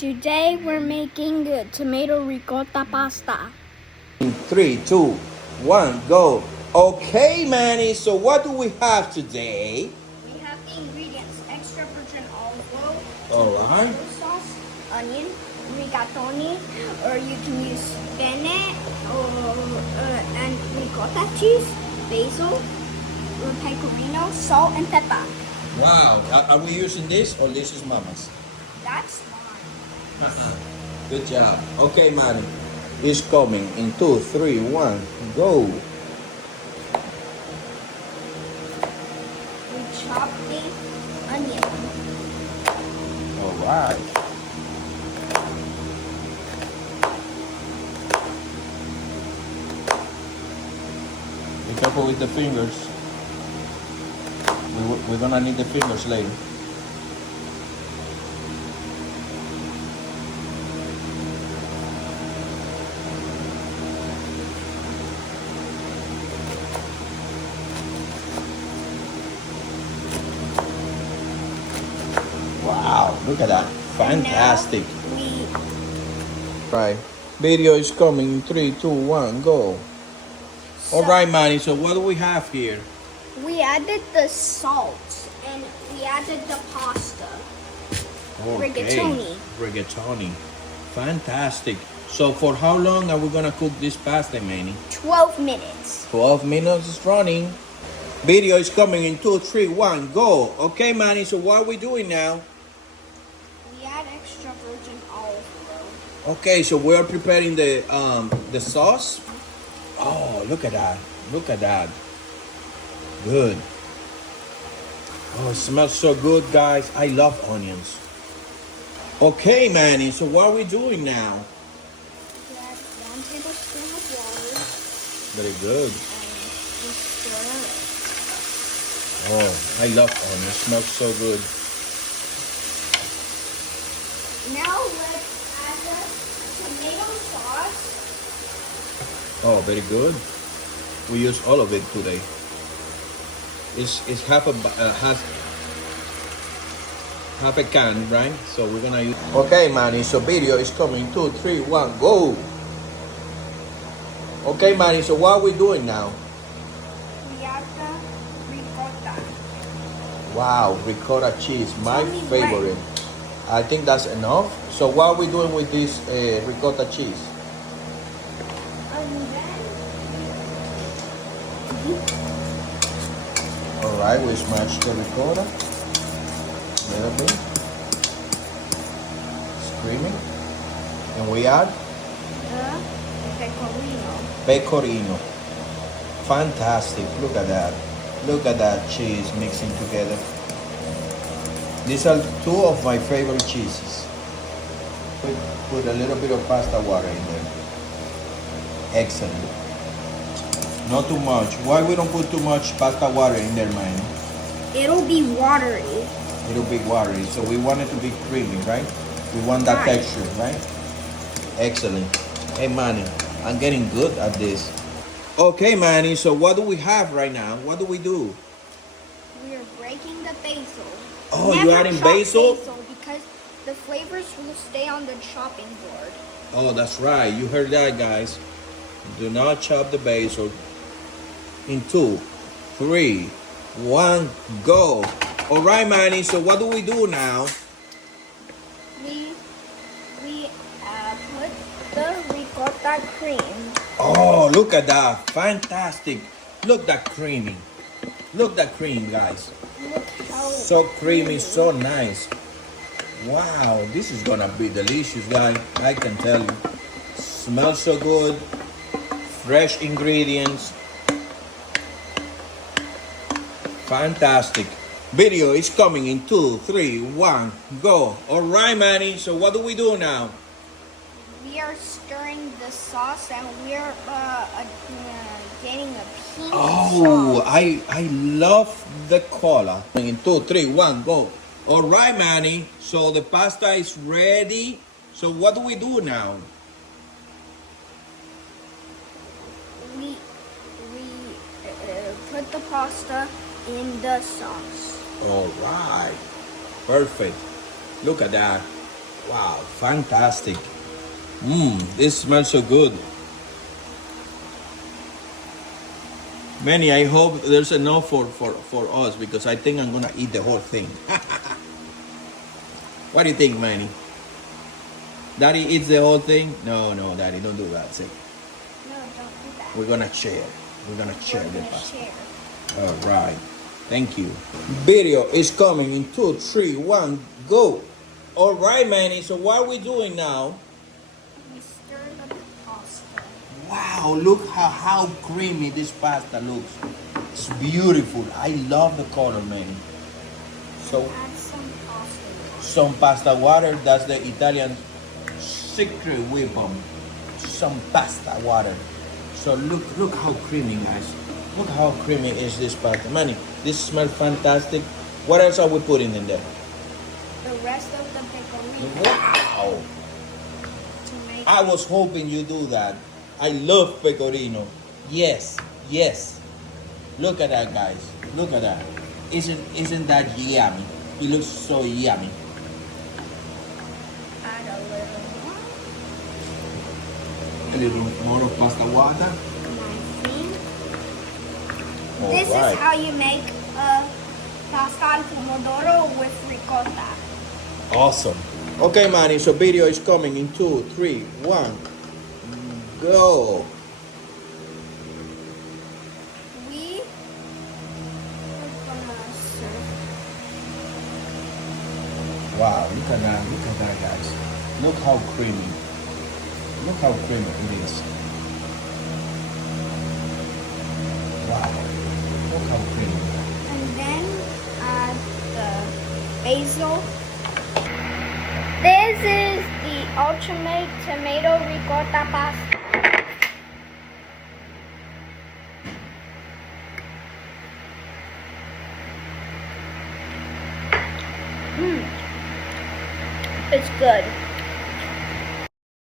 Today we're making tomato ricotta pasta. 3, 2, 1, go. Okay, Manny, so what do we have today? We have the ingredients: extra virgin olive oil, Alright. tomato sauce, onion, rigatoni, or you can use penne and ricotta cheese, basil, pecorino, salt, and pepper. Wow, are we using this or this is Mama's? That's mine. Good job. Okay, Manny, it's coming in 2, 3, 1, go. We chop the onion. Alright. Be careful with the fingers. We're gonna need the fingers later. Wow, look at that. Fantastic. Right. Video is coming in 3, 2, 1, go. Alright, Manny, so what do we have here? We added the salt and we added the pasta. Rigatoni. Rigatoni. Fantastic. So for how long are we gonna cook this pasta, Manny? 12 minutes. 12 minutes is running. Video is coming in 2, 3, 1, go. Okay, Manny, so what are we doing now? We add extra virgin olive oil. Okay, so we're preparing the sauce. Oh, look at that. Look at that. Good. Oh, it smells so good, guys. I love onions. Okay, Manny, so what are we doing now? We add 1 tablespoon of water. Very good. And we stir it. Oh, I love onions. Smells so good. Now let's add the tomato sauce. Oh, very good. We use all of it today. It's half a can, right? So we're gonna use. Okay, Manny. So video is coming. 2, 3, 1, go. Okay, Manny. So what are we doing now? We add the ricotta. Wow, ricotta cheese, my Tell me favorite. I think that's enough. So what are we doing with this ricotta cheese? And then All right, we smash the ricotta a little bit. It's creamy. And we add the pecorino. pecorino. Fantastic. Look at that. Look at that cheese mixing together. These are 2 of my favorite cheeses. Put a little bit of pasta water in there. Excellent. Not too much. Why we don't put too much pasta water in there, man? It'll be watery. It'll be watery. So we want it to be creamy, right? We want that Right. texture, right? Excellent. Hey, Manny, I'm getting good at this. Okay, Manny, so what do we have right now? What do we do? We are breaking the basil. Oh, Never you're adding chop basil? because the flavors will stay on the chopping board. Oh, that's right. You heard that, guys. Do not chop the basil. In 2, 3, 1, go. All right, Manny, so what do we do now? We put the ricotta cream. Oh, look at that. Fantastic. Look that creamy. Look that cream, guys. Look how So creamy, so nice. Wow, this is gonna be delicious, guys. I can tell you. Smells so good. Fresh ingredients. Fantastic. Video is coming in 2, 3, 1, go. All right, Manny. So what do we do now? we are stirring the sauce and we're getting a pink Oh, sauce. I love the cola. In 2, 3, 1, go. All right, Manny. So the pasta is ready. So what do we do now? We put the pasta in the sauce. All right. Perfect. Look at that. Wow, fantastic. This smells so good. Manny, I hope there's enough for us because I think I'm gonna eat the whole thing. What do you think, Manny? Daddy eats the whole thing? No, Daddy, don't do that. Say, No, don't do that. we're gonna share. We're gonna share the We're gonna pasta. share. All right. Thank you. Video is coming in 2, 3, 1, go. All right, Manny. So what are we doing now? We stir the pasta. Wow, look how creamy this pasta looks. It's beautiful. I love the color, Manny. So Add some pasta. some pasta water. That's the Italian secret weapon. Some pasta water. So look how creamy, guys. Look how creamy is this pasta. Manny, this smells fantastic. What else are we putting in there? The rest of the pecorino Wow! to make I was hoping you do that. I love pecorino. Yes. Look at that, guys. Look at that. Isn't that yummy? It looks so yummy. add a little more. A little more of pasta water. Nicely. All This right. is how you make a pasta al pomodoro with ricotta. Awesome. Okay, Manny, so video is coming in 2, 3, 1, go. We are gonna serve. Wow, look at that, guys. Look how creamy. Look how creamy it is. Wow, look how creamy. And then add the basil. This is the ultimate tomato ricotta pasta. It's good.